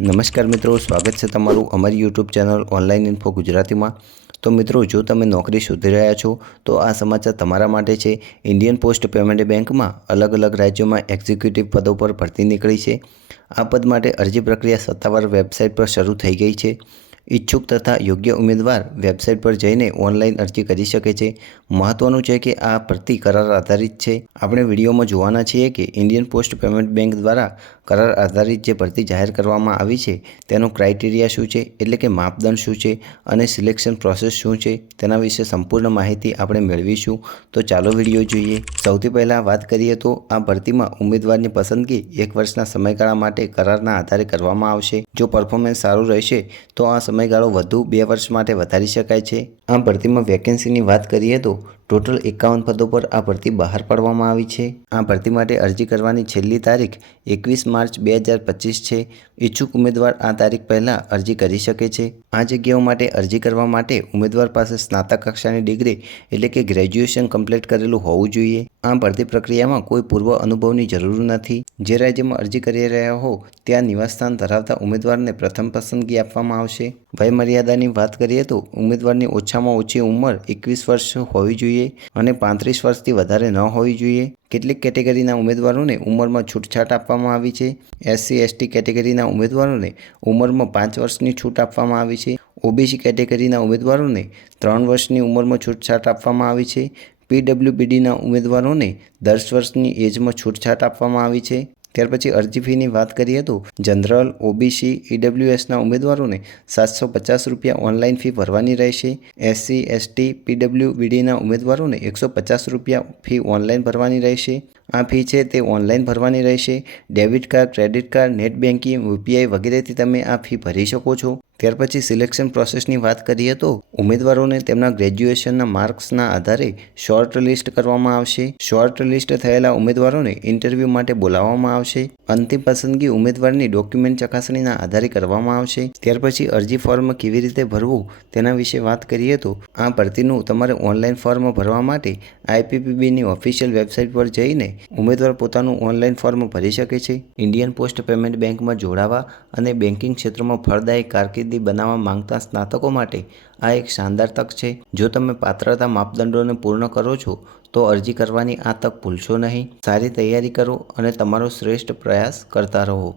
નમસ્કાર મિત્રો, સ્વાગત છે તમારું અમારી યુટ્યુબ ચેનલ ઓનલાઈન ઇન્ફો ગુજરાતીમાં। તો મિત્રો, જો તમે નોકરી શોધી રહ્યા છો તો આ સમાચાર તમારા માટે છે। ઇન્ડિયન પોસ્ટ પેમેન્ટ બેંકમાં અલગ અલગ રાજ્યોમાં એક્ઝિક્યુટિવ પદો પર ભરતી નીકળી છે। આ પદ માટે અરજી પ્રક્રિયા સત્તાવાર વેબસાઇટ પર શરૂ થઈ ગઈ છે। ઈચ્છુક તથા યોગ્ય ઉમેદવાર વેબસાઇટ પર જઈને ઓનલાઈન અરજી કરી શકે છે। મહત્વનું છે કે આ ભરતી કરાર આધારિત છે। આપણે વિડીયોમાં જોવાના છીએ કે ઇન્ડિયન પોસ્ટ પેમેન્ટ બેંક દ્વારા કરાર આધારિત જે ભરતી જાહેર કરવામાં આવી છે તેનો ક્રાઇટેરિયા શું છે, એટલે કે માપદંડ શું છે અને સિલેક્શન પ્રોસેસ શું છે તેના વિશે સંપૂર્ણ માહિતી આપણે મેળવીશું। તો ચાલો વિડીયો જોઈએ। સૌથી પહેલાં વાત કરીએ તો આ ભરતીમાં ઉમેદવારની પસંદગી 1 વર્ષના સમયગાળા માટે કરારના આધારે કરવામાં આવશે। જો પરફોર્મન્સ સારું રહેશે તો આ સમયગાળો વધુ 2 વર્ષ માટે વધારી શકાય છે। આ ભરતીમાં વેકેન્સીની વાત કરીએ તો ટોટલ 51 પદો પર આ ભરતી બહાર પાડવામાં આવી છે। આ ભરતી માટે અરજી કરવાની છેલ્લી તારીખ 21 માર્ચ 2025 છે। ઈચ્છુક ઉમેદવાર આ તારીખ પહેલાં અરજી કરી શકે છે। આ જગ્યાઓ માટે અરજી કરવા માટે ઉમેદવાર પાસે સ્નાતક કક્ષાની ડિગ્રી એટલે કે ગ્રેજ્યુએશન કમ્પ્લીટ કરેલું હોવું જોઈએ। આ ભરતી પ્રક્રિયામાં કોઈ પૂર્વ અનુભવની જરૂર નથી। જે રાજ્યમાં અરજી કરી રહ્યા હો ત્યાં નિવાસસ્થાન ધરાવતા ઉમેદવારને પ્રથમ પસંદગી આપવામાં આવશે। વયમર્યાદાની વાત કરીએ તો ઉમેદવારની ઓછામાં ઓછી ઉંમર 21 વર્ષ હોવી જોઈએ અને 35 વર્ષથી વધારે ન હોવી જોઈએ। કેટલીક કેટેગરીના ઉમેદવારોને ઉંમરમાં છૂટછાટ આપવામાં આવી છે। SC/ST કેટેગરીના ઉમેદવારોને ઉંમરમાં 5 વર્ષની છૂટ આપવામાં આવી છે। OBC કેટેગરીના ઉમેદવારોને 3 વર્ષની ઉંમરમાં છૂટછાટ આપવામાં આવી છે। PWBDના ઉમેદવારોને 10 વર્ષની એજમાં છૂટછાટ આપવામાં આવી છે। ત્યાર પછી અરજી ફીની વાત કરીએ તો જનરલ, OBC, EWSના ઉમેદવારોને 750 રૂપિયા ઓનલાઈન ફી ભરવાની રહેશે। SC/ST, PWBDના ઉમેદવારોને 150 રૂપિયા ફી ઓનલાઈન ભરવાની રહેશે। આ ફી છે તે ઓનલાઈન ભરવાની રહેશે। Debit card, credit card, net banking, UPI વગેરેથી તમે આ ફી ભરી શકો છો। ત્યાર પછી સિલેક્શન પ્રોસેસની વાત કરીએ તો ઉમેદવારોને તેમના ગ્રેજ્યુએશનના માર્ક્સના આધારે શોર્ટ લિસ્ટ કરવામાં આવશે। શોર્ટ લિસ્ટ થયેલા ઉમેદવારોને ઇન્ટરવ્યૂ માટે બોલાવવામાં આવશે। અંતિમ પસંદગી ઉમેદવારની ડોક્યુમેન્ટ ચકાસણીના આધારે કરવામાં આવશે। ત્યાર પછી અરજી ફોર્મ કેવી રીતે ભરવું તેના વિશે વાત કરીએ તો આ ભરતીનું તમારે ઓનલાઈન ફોર્મ ભરવા માટે IPPBની ઓફિશિયલ વેબસાઇટ પર જઈને ઉમેદવાર પોતાનું ઓનલાઈન ફોર્મ ભરી શકે છે। ઇન્ડિયન પોસ્ટ પેમેન્ટ બેંકમાં જોડાવા અને બેન્કિંગ ક્ષેત્રમાં ફળદાયી કારકિર્દી બનાવવા માંગતા સ્નાતકો માટે આ એક શાનદાર તક છે। જો તમે પાત્રતા માપદંડોને પૂર્ણ કરો છો તો અરજી કરવાની આ તક ભૂલશો નહીં। સારી તૈયારી કરો અને તમારો શ્રેષ્ઠ પ્રયાસ કરતા રહો।